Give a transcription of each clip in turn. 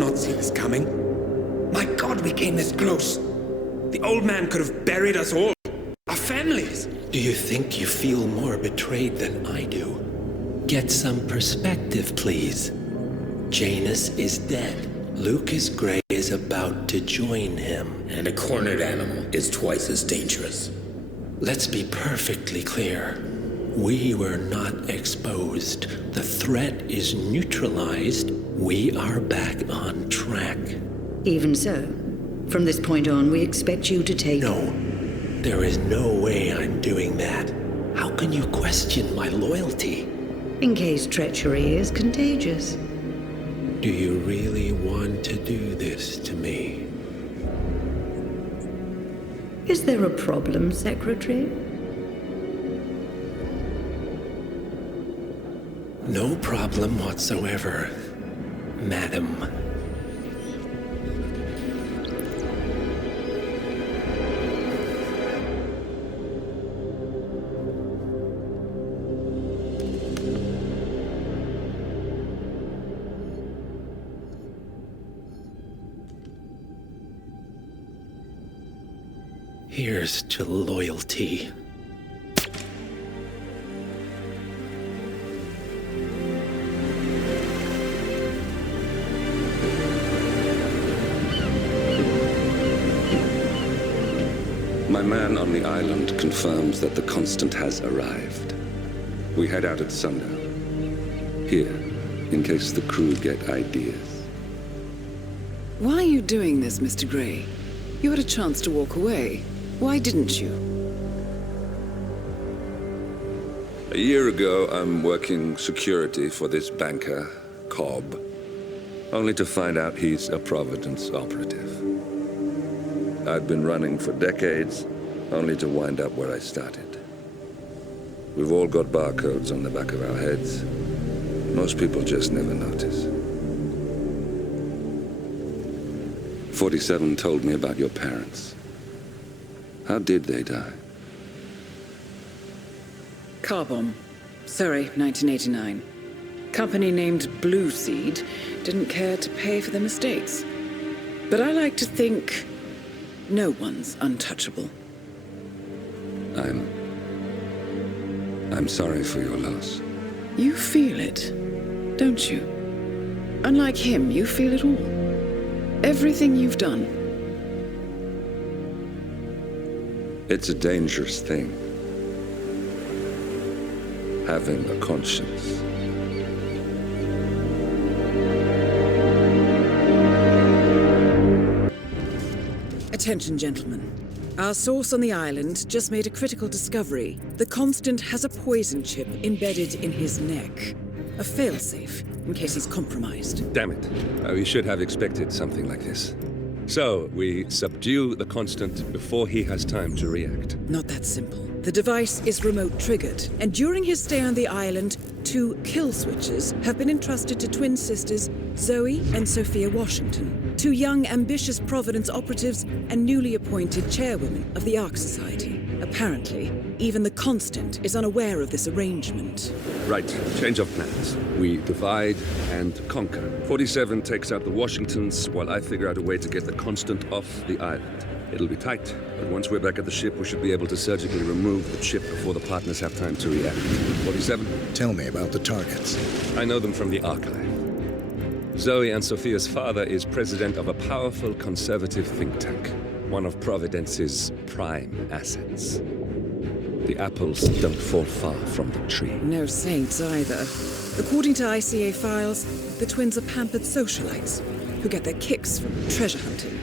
not see this coming. My God, we came this close. The old man could have buried us all. Our families. Do you think you feel more betrayed than I do? Get some perspective, please. Janus is dead. Lucas Gray is about to join him. And a cornered animal is twice as dangerous. Let's be perfectly clear. We were not exposed. The threat is neutralized. We are back on track. Even so, from this point on, we expect you to take... No, there is no way I'm doing that. How can you question my loyalty? In case treachery is contagious. Do you really want to do this to me? Is there a problem, Secretary? No problem whatsoever, Madam. Here's to loyalty. My man on the island confirms that the Constant has arrived. We head out at sundown. Here, in case the crew get ideas. Why are you doing this, Mr. Gray? You had a chance to walk away. Why didn't you? A year ago, I'm working security for this banker, Cobb, only to find out he's a Providence operative. I've been running for decades, only to wind up where I started. We've all got barcodes on the back of our heads. Most people just never notice. 47 told me about your parents. How did they die? Car bomb. Surrey, 1989. Company named Blue Seed didn't care to pay for the mistakes. But I like to think no one's untouchable. I'm sorry for your loss. You feel it, don't you? Unlike him, you feel it all. Everything you've done. It's a dangerous thing. Having a conscience. Attention, gentlemen. Our source on the island just made a critical discovery. The Constant has a poison chip embedded in his neck. A failsafe, in case he's compromised. Damn it. We should have expected something like this. So, we subdue the Constant before he has time to react. Not that simple. The device is remote-triggered, and during his stay on the island, 2 kill switches have been entrusted to twin sisters Zoe and Sophia Washington, 2 young, ambitious Providence operatives and newly appointed chairwomen of the Ark Society. Apparently, even the Constant is unaware of this arrangement. Right, change of plans. We divide and conquer. 47 takes out the Washingtons, while I figure out a way to get the Constant off the island. It'll be tight, but once we're back at the ship, we should be able to surgically remove the chip before the partners have time to react. 47? Tell me about the targets. I know them from the archive. Zoe and Sophia's father is president of a powerful conservative think tank, one of Providence's prime assets. The apples don't fall far from the tree. No saints either. According to ICA files, the twins are pampered socialites who get their kicks from treasure hunting.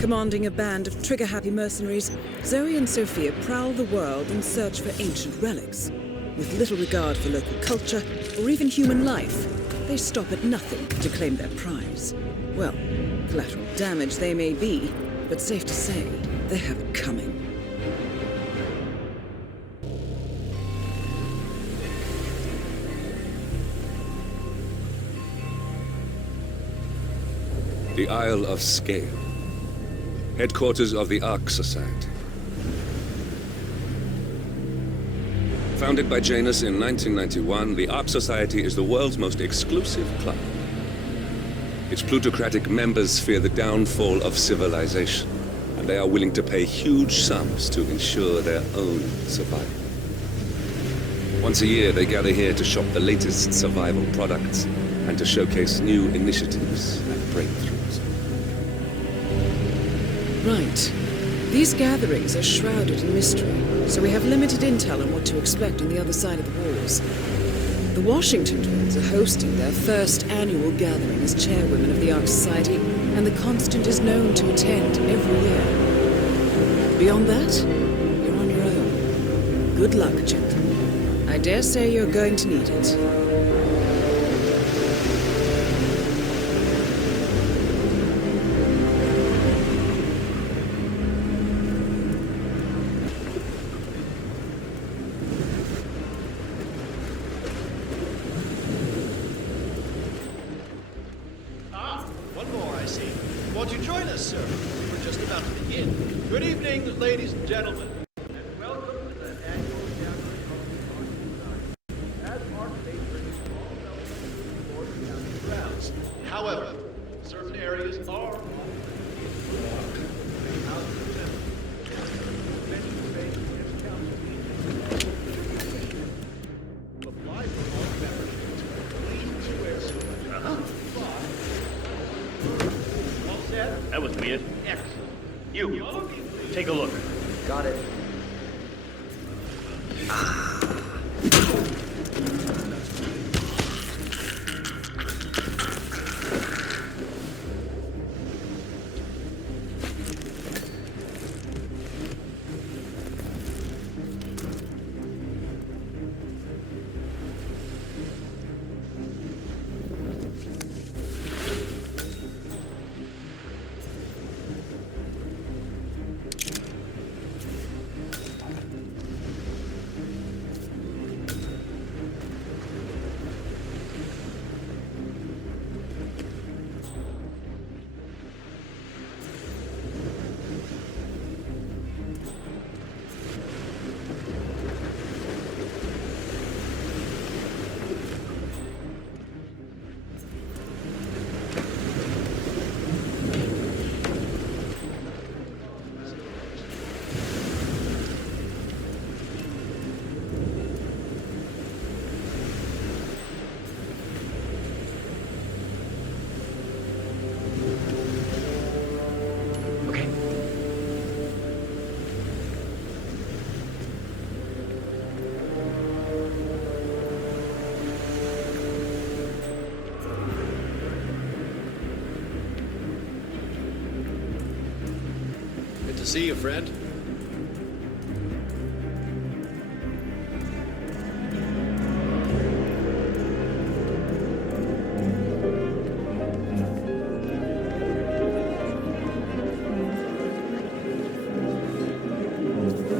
Commanding a band of trigger-happy mercenaries, Zoe and Sophia prowl the world in search for ancient relics. With little regard for local culture or even human life, they stop at nothing to claim their prize. Well, collateral damage they may be, but safe to say, they have it coming. The Isle of Scale. Headquarters of the Ark Society. Founded by Janus in 1991, the Ark Society is the world's most exclusive club. Its plutocratic members fear the downfall of civilization, and they are willing to pay huge sums to ensure their own survival. Once a year, they gather here to shop the latest survival products and to showcase new initiatives and breakthroughs. Right. These gatherings are shrouded in mystery, so we have limited intel on what to expect on the other side of the walls. The Washington twins are hosting their first annual gathering as chairwomen of the Ark Society, and the Constant is known to attend every year. Beyond that, you're on your own. Good luck, gentlemen. I dare say you're going to need it. One more, I see. Won't you join us, sir? We're just about to begin. Good evening, ladies and gentlemen. And welcome to the annual gathering of the Ark Society. As Ark patrons, all welcome to the gathering grounds. However, certain areas are That was weird. Excellent. You, take a look. Got it. See you, friend.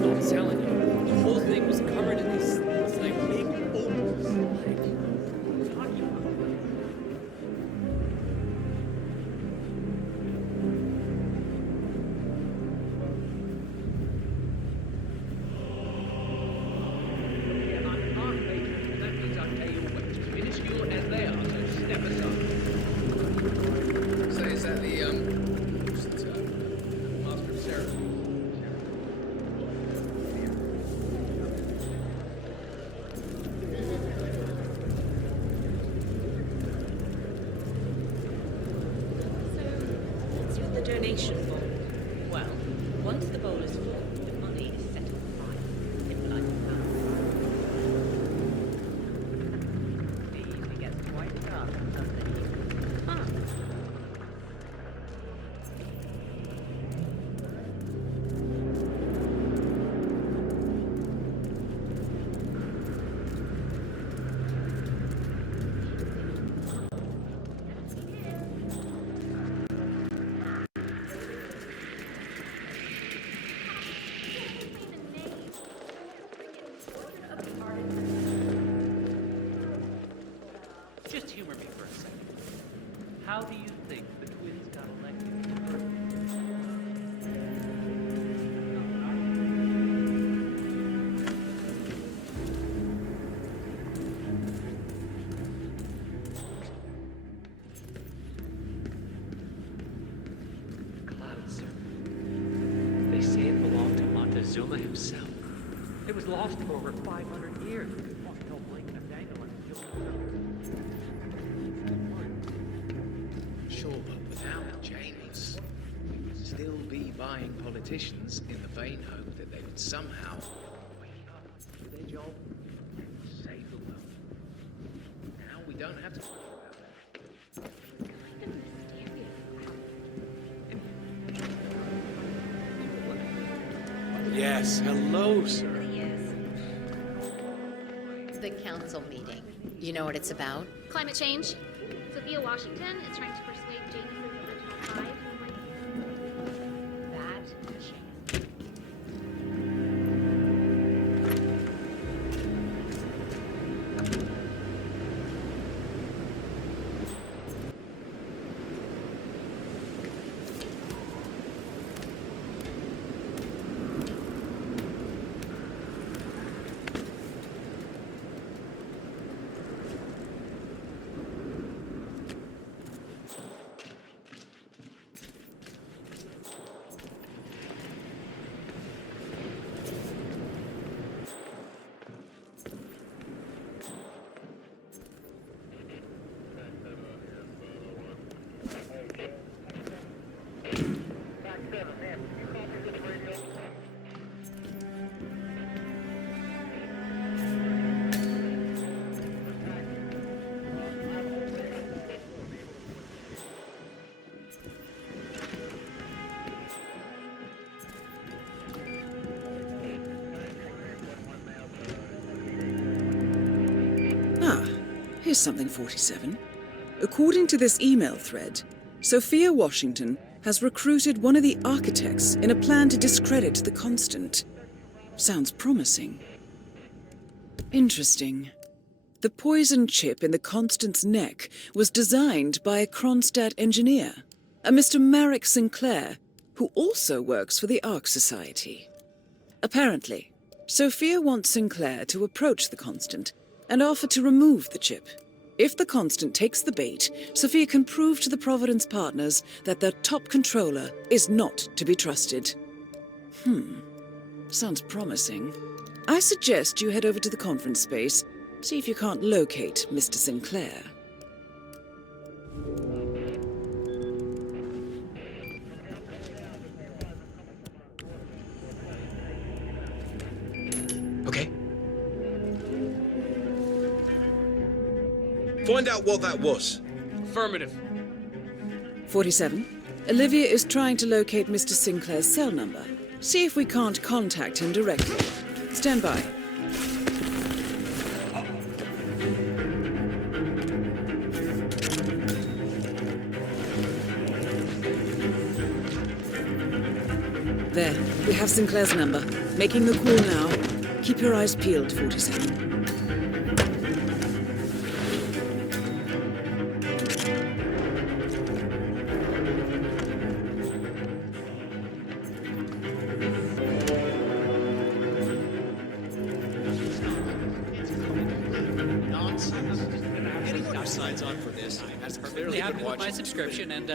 I'm telling you, the whole thing was covered in these like big opals. Donation bowl. Well, once the bowl is full, the money is set on fire. It lights up. It usually gets quite dark underneath. Ah. Zuma himself. It was lost for over 500 years. No blink and a dangle and Sure, but without Janus, we would still be buying politicians in the vain hope that they would somehow wake up, do their job, and save the world. Now we don't have to worry about that. Yes, hello, sir. The council meeting. You know what it's about? Climate change. Sophia Washington is trying to persuade Janus's original five to embrace that chance. Here's something, 47. According to this email thread, Sophia Washington has recruited one of the architects in a plan to discredit the Constant. Sounds promising. Interesting. The poison chip in the Constant's neck was designed by a Kronstadt engineer, a Mr. Marek Sinclair, who also works for the Ark Society. Apparently, Sophia wants Sinclair to approach the Constant and offer to remove the chip. If the Constant takes the bait, Sophia can prove to the Providence partners that their top controller is not to be trusted. Sounds promising. I suggest you head over to the conference space, see if you can't locate Mr. Sinclair. Okay. Find out what that was. Affirmative. 47. Olivia is trying to locate Mr. Sinclair's cell number. See if we can't contact him directly. Stand by. There, we have Sinclair's number. Making the call now. Keep your eyes peeled, 47. My subscription, and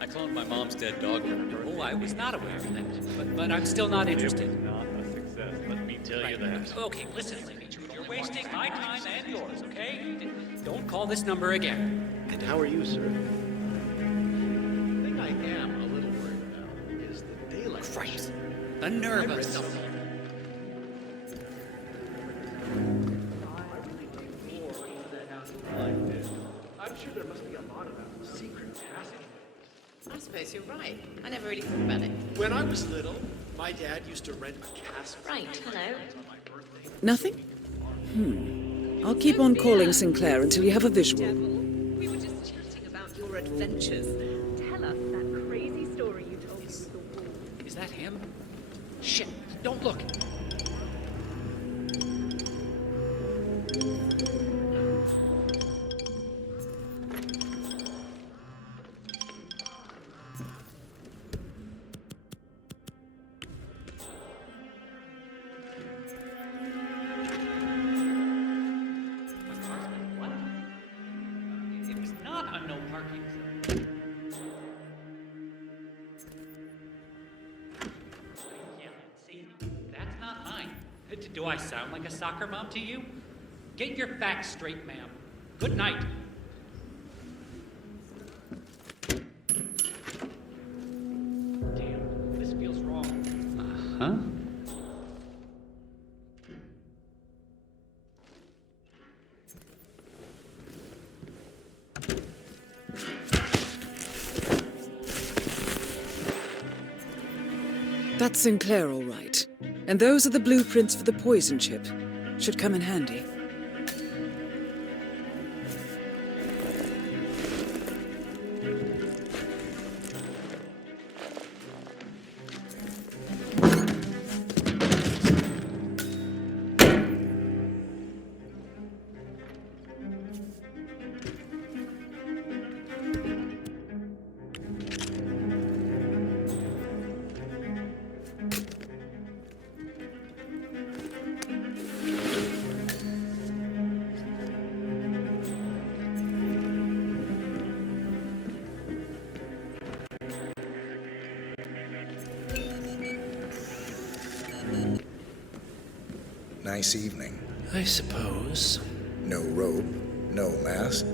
I cloned my mom's dead dog. Oh, I was not aware of that, but I'm still not interested. It was not a success. Let me tell you that. Okay, listen, lady. You're wasting my time and yours. Okay? Don't call this number again. And how are you, sir? The thing I am a little worried about is the daylight. Christ, the nerve of someone. I'm sure there must be a lot of secret passageways. I suppose you're right. I never really thought about it. When I was little, my dad used to rent a castle. Right, hello. Nothing? I'll keep on calling Sinclair until you have a visual. We were just chatting about your adventures. Tell us that crazy story you told us. Is that him? Shit, don't look. That's Do I sound like a soccer mom to you? Get your facts straight, ma'am. Good night. Damn, this feels wrong. Huh? That's Sinclair, all right. And those are the blueprints for the poison chip. Should come in handy. Nice evening. I suppose. No robe, no mask.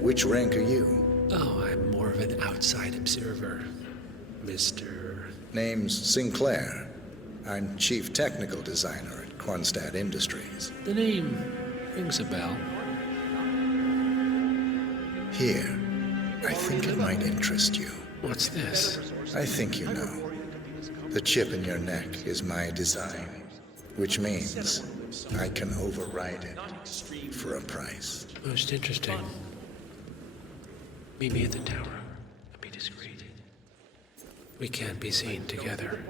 Which rank are you? Oh, I'm more of an outside observer, Mr. Name's Sinclair. I'm Chief Technical Designer at Kronstadt Industries. The name rings a bell. Here, I think it might interest you. What's this? I think you know. The chip in your neck is my design, which means I can override it for a price. Most interesting. Meet me at the tower. Be discreet. We can't be seen together.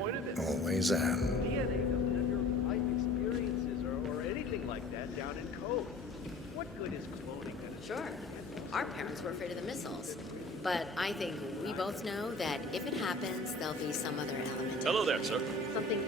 Always am. DNA doesn't have your life experiences or anything like that down in code. What good is cloning gonna Sure. Our parents were afraid of the missiles. But I think we both know that if it happens, there'll be some other element. Hello there, sir. Something.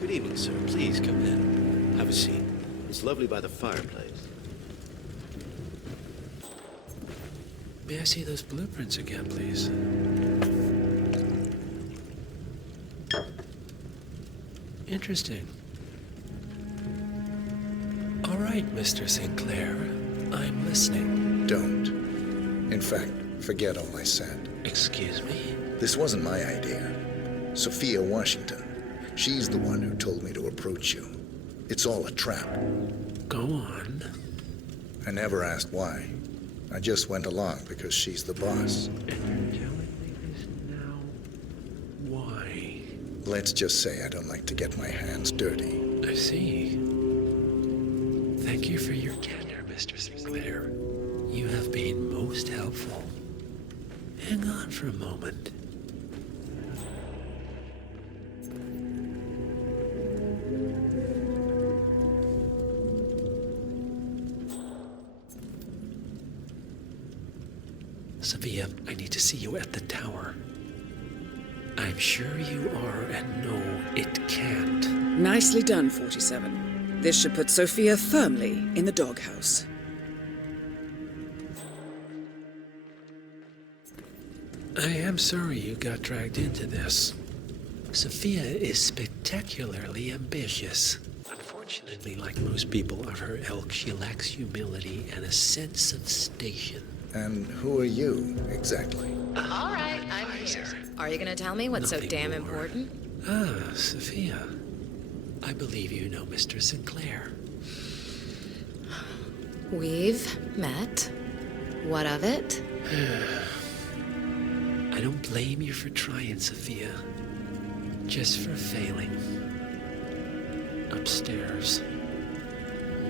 Good evening, sir. Please come in. Have a seat. It's lovely by the fireplace. May I see those blueprints again, please? Interesting. All right, Mr. Sinclair. I'm listening. Don't. In fact, forget all I said. Excuse me? This wasn't my idea. Sophia Washington. She's the one who told me to approach you. It's all a trap. Go on. I never asked why. I just went along because she's the boss. And you're telling me this now? Why? Let's just say I don't like to get my hands dirty. I see. Thank you for your candor, Mr. Sinclair. You have been most helpful. Hang on for a moment. Sophia, I need to see you at the tower. I'm sure you are, and no, it can't. Nicely done, 47. This should put Sophia firmly in the doghouse. I am sorry you got dragged into this. Sophia is spectacularly ambitious. Unfortunately, like most people of her ilk, she lacks humility and a sense of station. And who are you, exactly? All right, I'm here. Are you going to tell me what's so damn important? Ah, Sophia. I believe you know Mr. Sinclair. We've met. What of it? I don't blame you for trying, Sophia. Just for failing. Upstairs.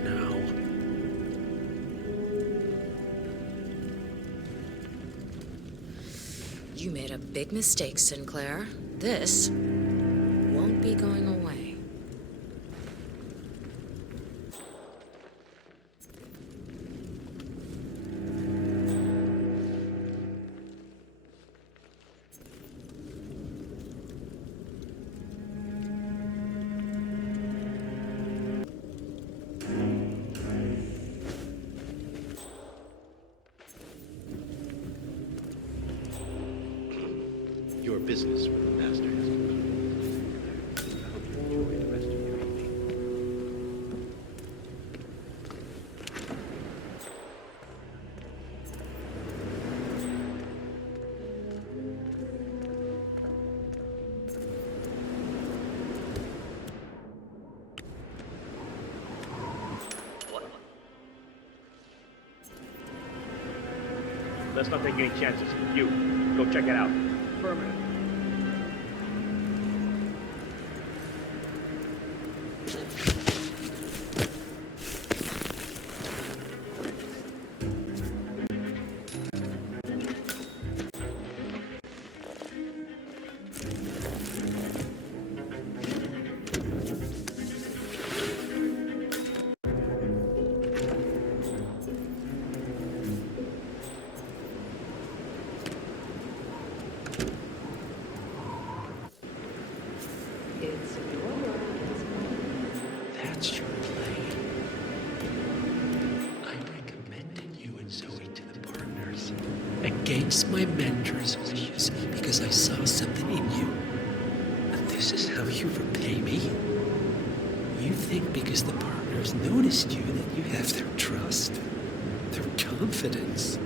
Now. You made a big mistake, Sinclair. This won't be going away. Your business with the master has concluded. I hope you enjoy the rest of your evening. Let's not take any chances. You, go check it out. Affirmative. It's your That's your play. I recommended you and Zoe to the partners against my mentor's wishes because I saw something in you. And this is how you repay me? You think because the partners noticed you that you have their trust, their confidence.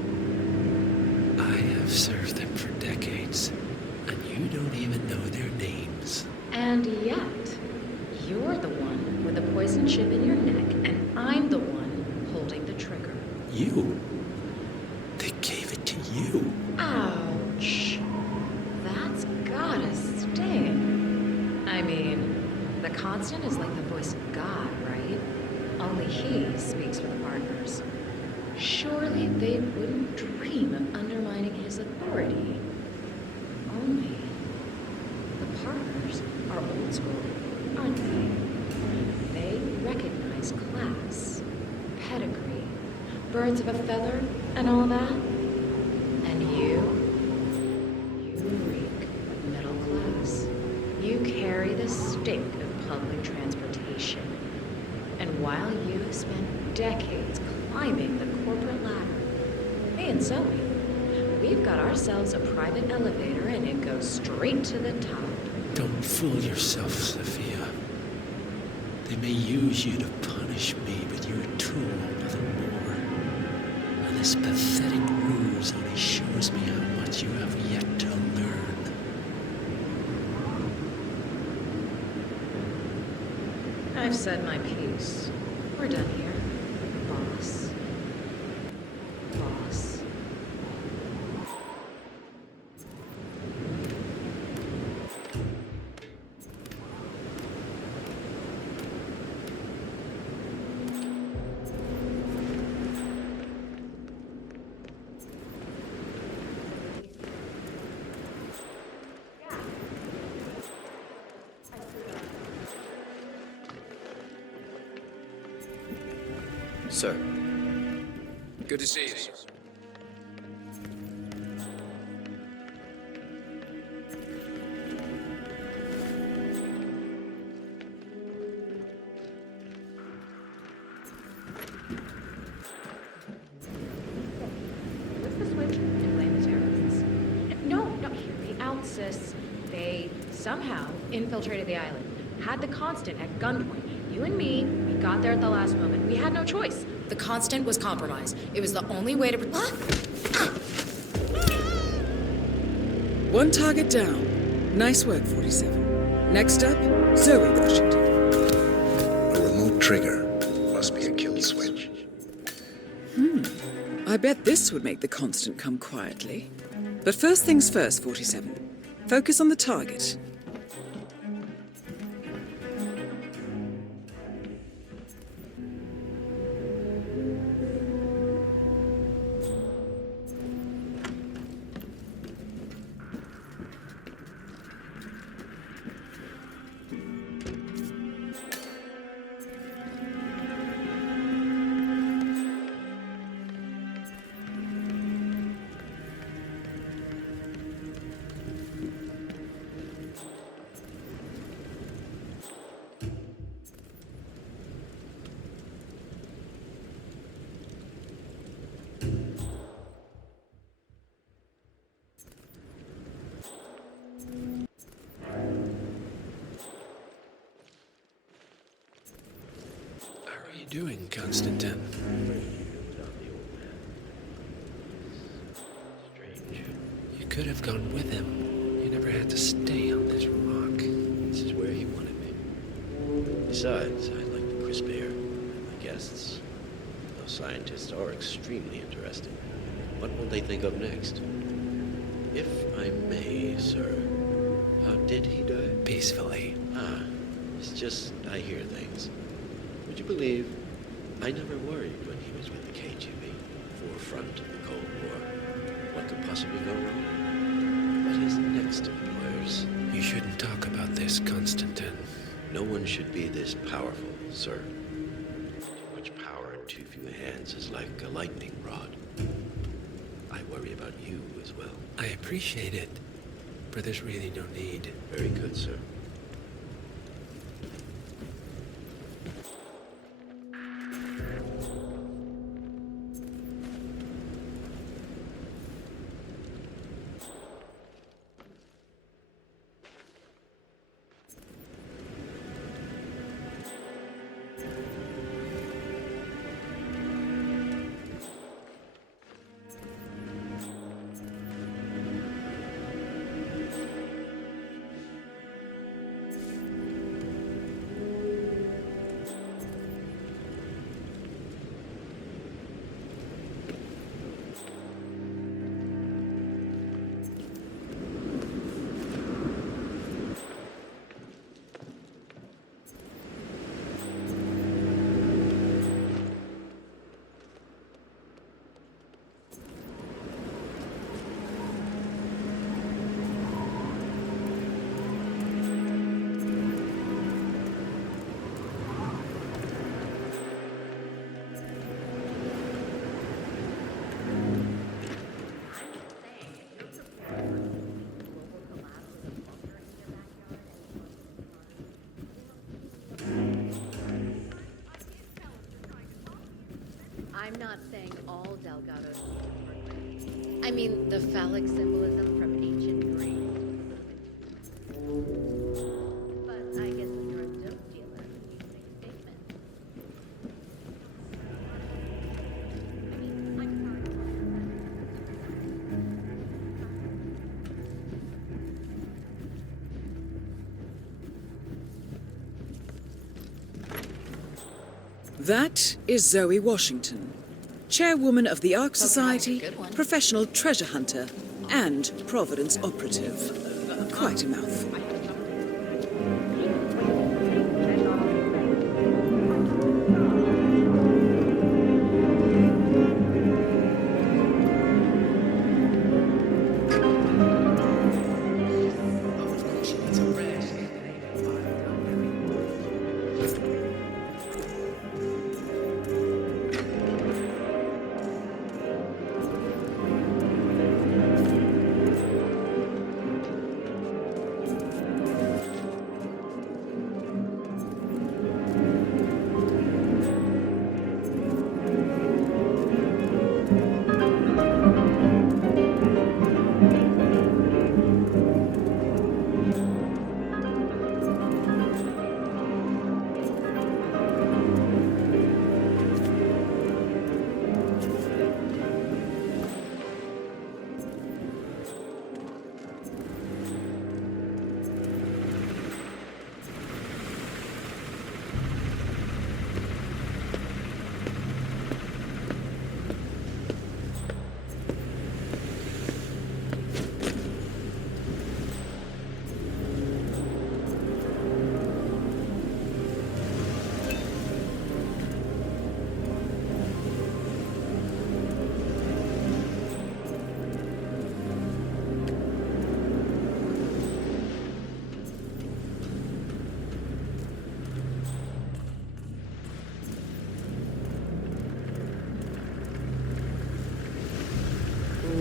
I have served them for decades, and you don't even know their names. And yet, you're the one with the poison chip in your neck, and I'm the one holding the trigger. You? They gave it to you. Ouch. That's gotta sting. I mean, the Constant is like the voice of God, right? Only he speaks for the partners. Surely they wouldn't dream of undermining his authority. Only the partners are old school, aren't they? They recognize class, pedigree, birds of a feather, and all that. And you reek middle class. You carry the stink of public transportation. And while you have spent decades climbing the corporate ladder, me and Zoe, we've got ourselves a private elevator and it goes straight to the top. Don't fool yourself, Sophia. They may use you to punish me, but you're a tool, nothing more. And this pathetic ruse only shows me how much you have yet to learn. I've said my piece. We're done here. Boss. Boss. Sir. Good to see you. What's the switch? And blame the terrorists. No, hear me out, sis. They somehow infiltrated the island, had the Constant at gunpoint. You and me, we got there at the last moment. We had no choice. The Constant was compromised. It was the only way to... One target down. Nice work, 47. Next up, Zoe Washington. A remote trigger must be a kill switch. I bet this would make the Constant come quietly. But first things first, 47. Focus on the target. doing, Constantine? You could have gone with him. You never had to stay on this rock. This is where he wanted me. Besides, I like the crisp air and my guests. Those scientists are extremely interesting. What will they think of next? If I may, sir, how did he die? Peacefully. Ah, it's just I hear things. Would you believe I never worried when he was with the KGB, forefront of the Cold War? What could possibly go wrong? But his next employers... You shouldn't talk about this, Constantine. No one should be this powerful, sir. Too much power in too few hands is like a lightning rod. I worry about you as well. I appreciate it, but there's really no need. Very good, sir. I'm not saying all Delgados. I mean, the phallic symbolism from ancient Greece. But I guess if you're a dope dealer, you can make a statement. That is Zoe Washington, chairwoman of the Ark Society, professional treasure hunter, and Providence operative. Quite a mouthful.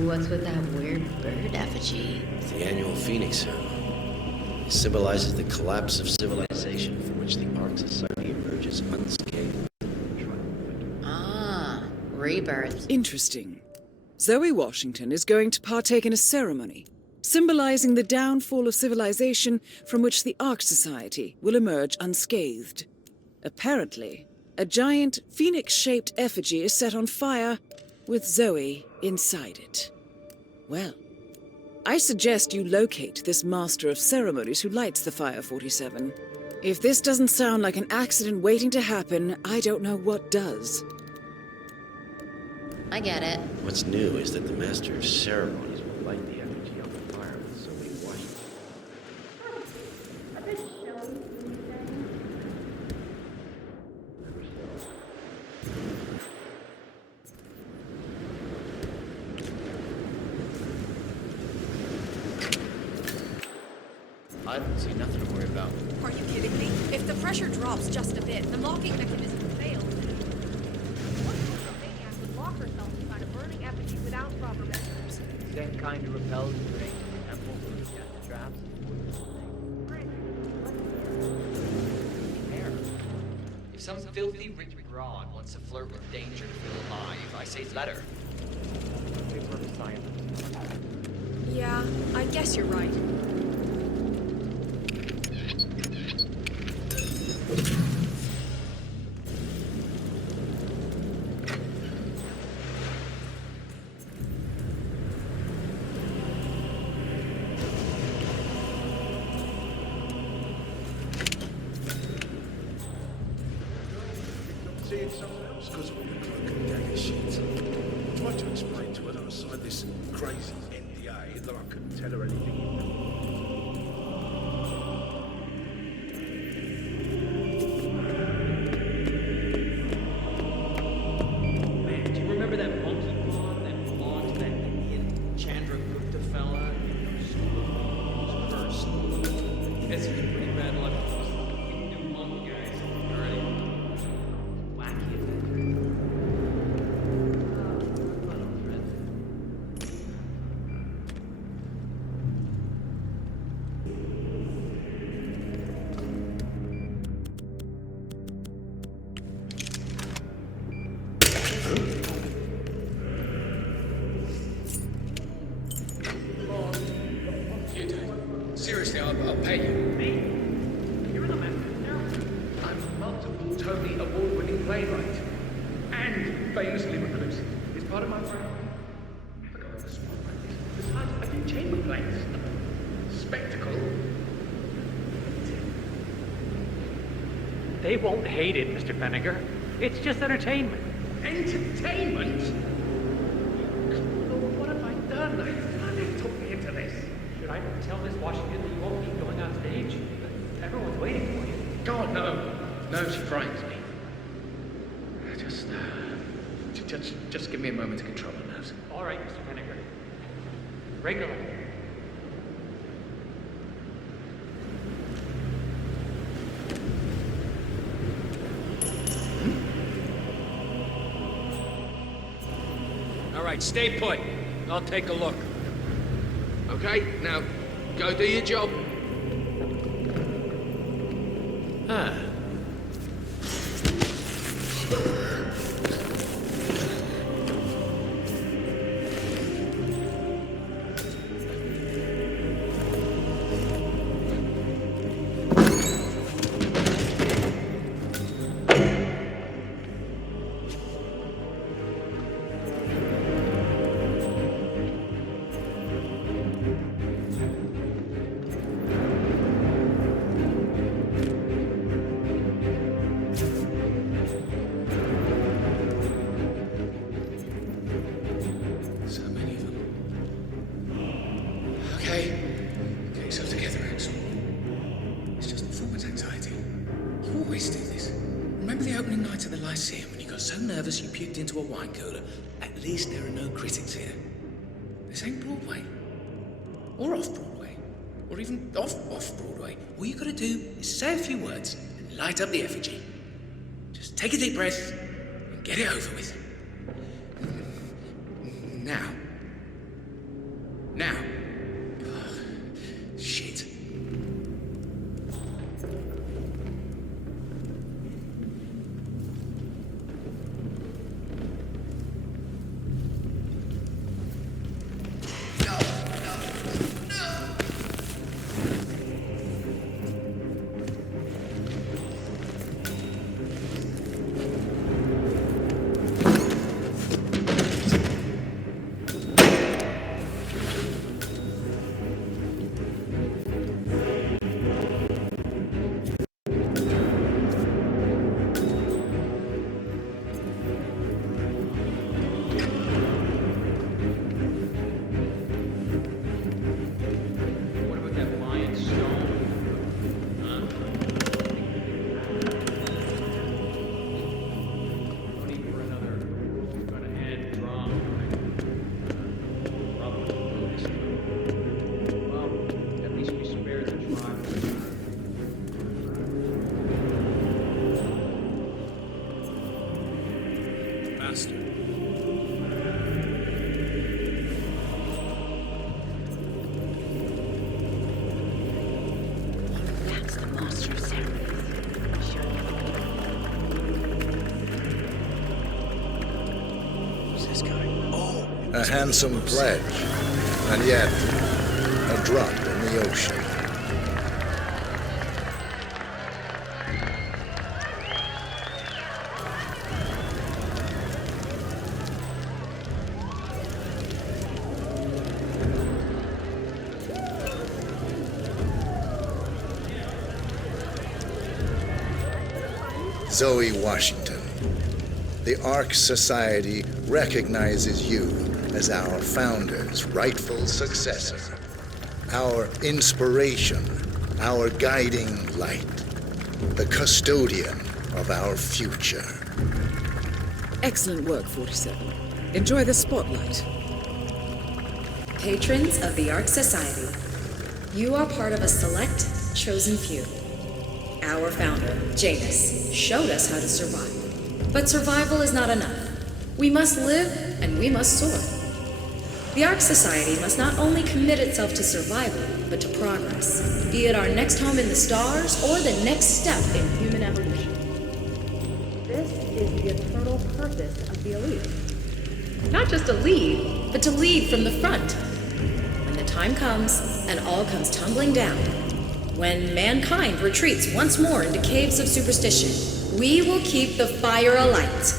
What's with that weird bird effigy? It's the annual Phoenix ceremony. It symbolizes the collapse of civilization from which the Ark Society emerges unscathed. Ah, rebirth. Interesting. Zoe Washington is going to partake in a ceremony symbolizing the downfall of civilization from which the Ark Society will emerge unscathed. Apparently, A giant, phoenix-shaped effigy is set on fire, with Zoe inside it. Well, I suggest you locate this master of ceremonies who lights the fire 47. If this doesn't sound like an accident waiting to happen, I don't know what does. I get it. What's new is that the master of ceremonies will light the effigy on the fire with Zoe White. I don't see nothing to worry about. Are you kidding me? If the pressure drops just a bit, the locking mechanism fails. What sort of maniac would lock herself inside a burning effigy without proper measures? Same kind who repels the rain in the temple with the death traps. If some filthy rich broad wants to flirt with danger to feel alive, I say let her. Yeah, I guess you're right. Seeing someone else because of all the cloak and dagger shit. I tried to explain to her that I signed this crazy NDA and that I couldn't tell her anything. Man, do you remember that monkey pawn that belonged to that Indian Chandra Gupta fella? Was cursed. Guess he had pretty bad luck. New monkey guys. Already. Wacky. Seriously, I'll pay you. Me? You're the man. I'm a multiple Tony award-winning playwright. And famously reclusive. It's part of my brand. I forgot the spot like this. Besides, I do chamber plays. Spectacle. They won't hate it, Mr. Penniger. It's just entertainment. Entertainment? Lord, what have I done? How they took me into this? Should I tell Miss Washington that you won't be going on stage? Everyone's waiting for you. God, no. No, she frightens me. Just give me a moment to control my nerves. All right, Mr. Penniger. Regular. All right, stay put. I'll take a look. Okay, now go do your job. Ah. So many of them. Okay. Get yourself together, Axel. It's just performance anxiety. You always do this. Remember the opening night at the Lyceum when you got so nervous you puked into a wine cooler? At least there are no critics here. This ain't Broadway. Or off-Broadway. Or even off-Broadway. All you gotta do is say a few words and light up the effigy. Just take a deep breath and get it over with. Now. Now. Ugh, shit. Who's this guy? Oh! A handsome pledge, and yet a drop in the ocean. Zoe Washington, the Ark Society recognizes you as our founder's rightful successor, our inspiration, our guiding light, the custodian of our future. Excellent work, 47. Enjoy the spotlight. Patrons of the Ark Society, you are part of a select, chosen few. Our founder, Janus, showed us how to survive. But survival is not enough. We must live and we must soar. The Ark Society must not only commit itself to survival, but to progress, be it our next home in the stars or the next step in human evolution. This is the eternal purpose of the elite. Not just to lead, but to lead from the front. When the time comes and all comes tumbling down, when mankind retreats once more into caves of superstition, we will keep the fire alight.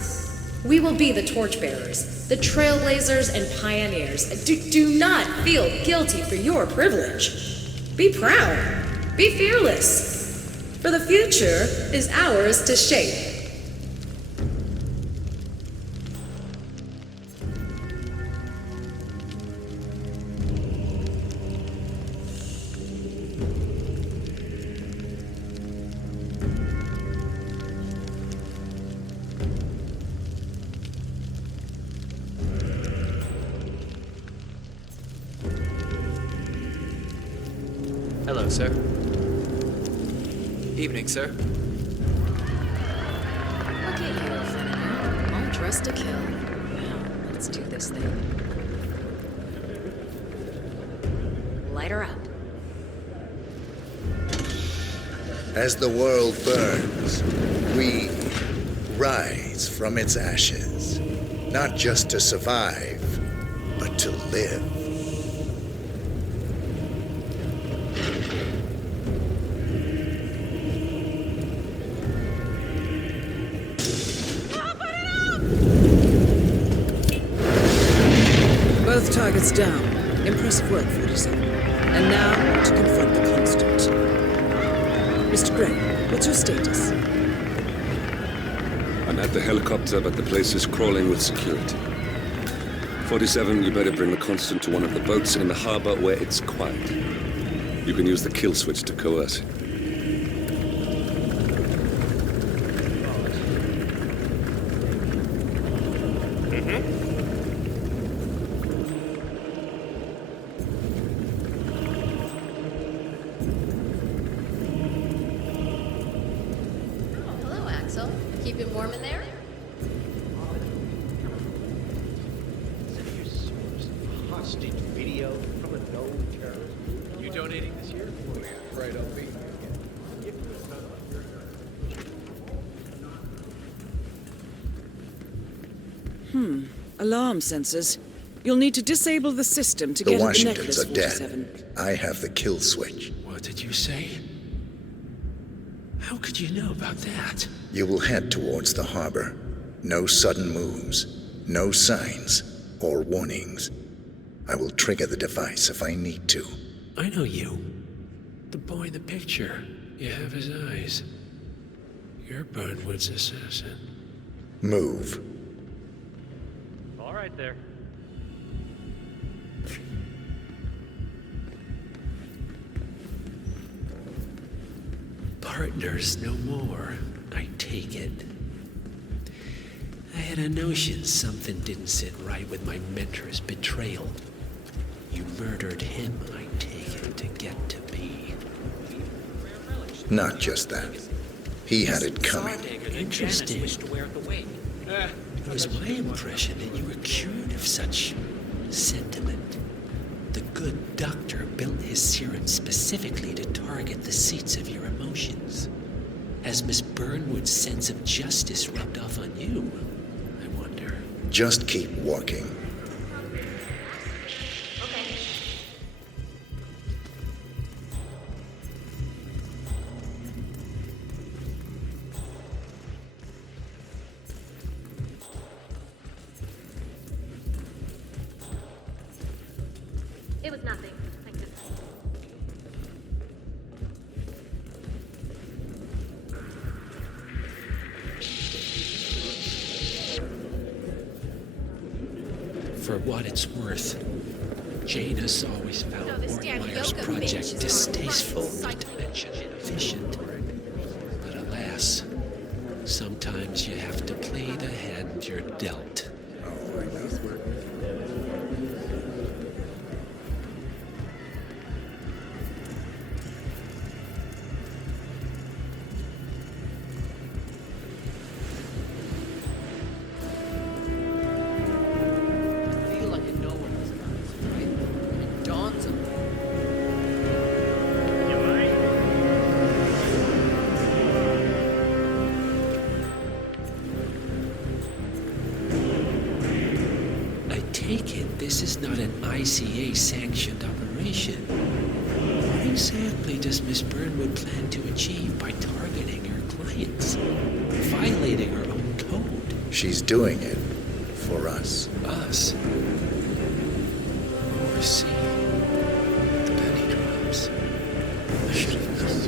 We will be the torchbearers, the trailblazers and pioneers. Do not feel guilty for your privilege. Be proud. Be fearless. For the future is ours to shape. Hello, sir. Evening, sir. Look at you, Senator. All dressed to kill. Now, let's do this thing. Light her up. As the world burns, we rise from its ashes, not just to survive, but to live. Both targets down. Impressive work, 47. And now, to confront the Constant. Mr. Gray, what's your status? I'm at the helicopter, but the place is crawling with security. 47, you better bring the Constant to one of the boats in the harbor where it's quiet. You can use the kill switch to coerce it. Hello, Axel. Keep it warm in there? Hostage video from a known terrorist. You donating this year? Right, I'll be. Alarm sensors. You'll need to disable the system to The get at the Washingtons necklace, are 47. dead. I have the kill switch. What did you say? How could you know about that? You will head towards the harbor. No sudden moves, no signs or warnings. I will trigger the device if I need to. I know you. The boy in the picture. You have his eyes. You're Burnwood's assassin. Move. All right there. Partners no more, I take it. I had a notion something didn't sit right with my mentor's betrayal. You murdered him, I take it, to get to me. Not just that. He had it coming. Interesting. It was my impression that you were cured of such sentiment. The good doctor built his serum specifically to target target the seats of your emotions. Has Miss Burnwood's sense of justice rubbed off on you? I wonder. Just keep walking. It was nothing. Thank goodness. For what it's worth, Janus always found No, this damn Ortmeyer's yoga bitch project is distasteful, on not to mention inefficient. But alas, sometimes you have to play the hand you're dealt. I feel like I know what this is, right? And it dawns on me. I take it this is not an ICA-sanctioned operation. What exactly does Miss Burnwood plan to achieve by targeting her clients? Violating her own code? She's doing it for us. Us? Oh, I see. The penny drops. I should have known.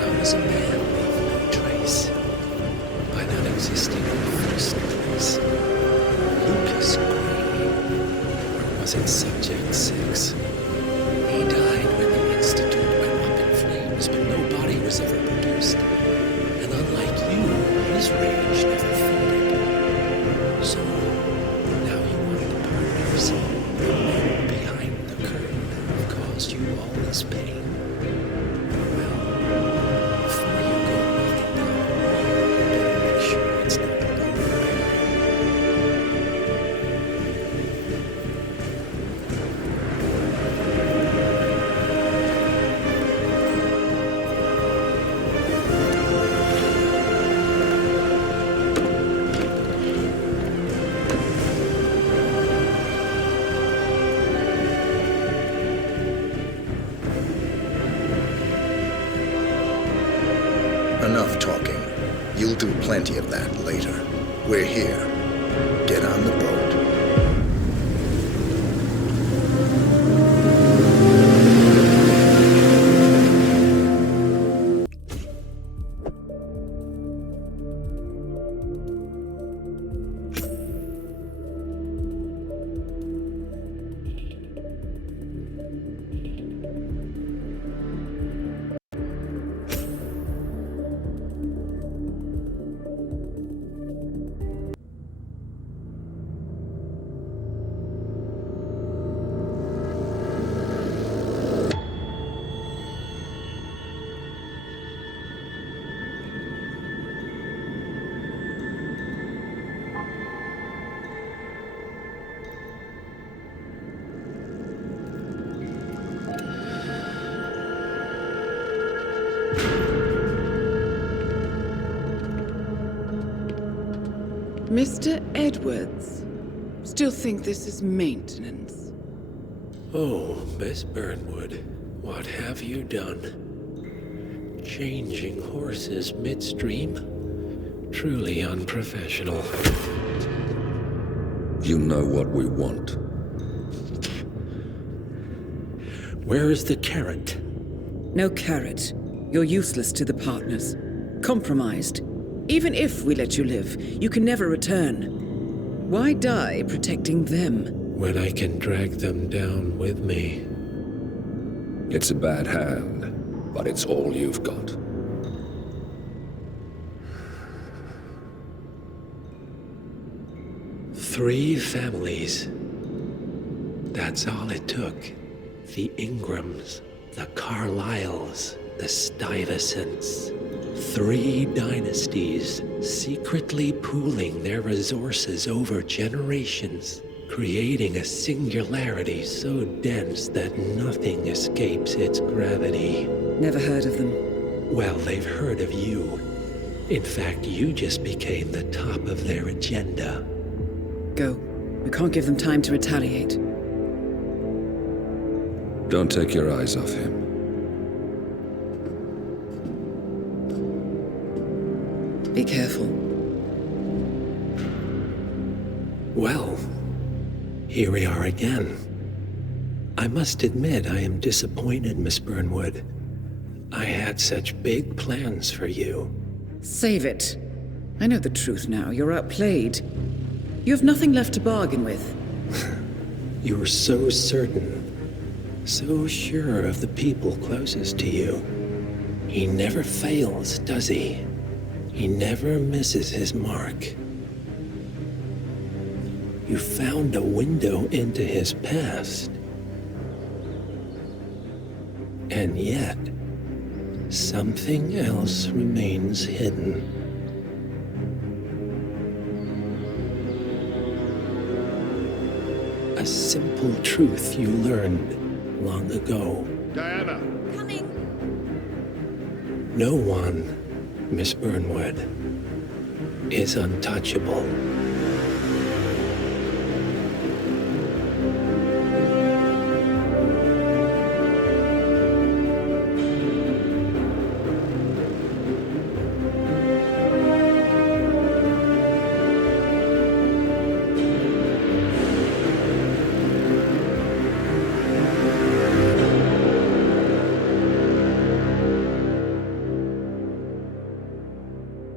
How does a man leave no trace? By not existing in the first place. Lucas Gray. Or was it Subject 6? He died when the Institute went up in flames, but no body was ever produced. And unlike you, his rage never faded. So, now you want the partners, the men behind the curtain who've caused you all this pain. Well, before you go knocking down the wall, you better make sure it's not the bone bearer. Enough talking. You'll do plenty of that later. We're here. Get on the boat. Mr. Edwards, still think this is maintenance? Oh, Miss Burnwood, what have you done? Changing horses midstream? Truly unprofessional. You know what we want. Where is the carrot? No carrot. You're useless to the partners. Compromised. Even if we let you live, you can never return. Why die protecting them? When I can drag them down with me. It's a bad hand, but it's all you've got. Three families. That's all it took. The Ingrams, the Carlyles, the Stuyvesants. 3 dynasties secretly pooling their resources over generations. creating a singularity so dense that nothing escapes its gravity. Never heard of them. Well, they've heard of you. In fact, you just became the top of their agenda. Go. We can't give them time to retaliate. Don't take your eyes off him. Be careful. Well, here we are again. I must admit I am disappointed, Miss Burnwood. I had such big plans for you. Save it. I know the truth now. You're outplayed. You have nothing left to bargain with. You were so certain, so sure of the people closest to you. He never fails, does he? He never misses his mark. You found a window into his past. And yet, something else remains hidden. A simple truth you learned long ago. Diana! Coming! No one, Miss Burnwood, is untouchable.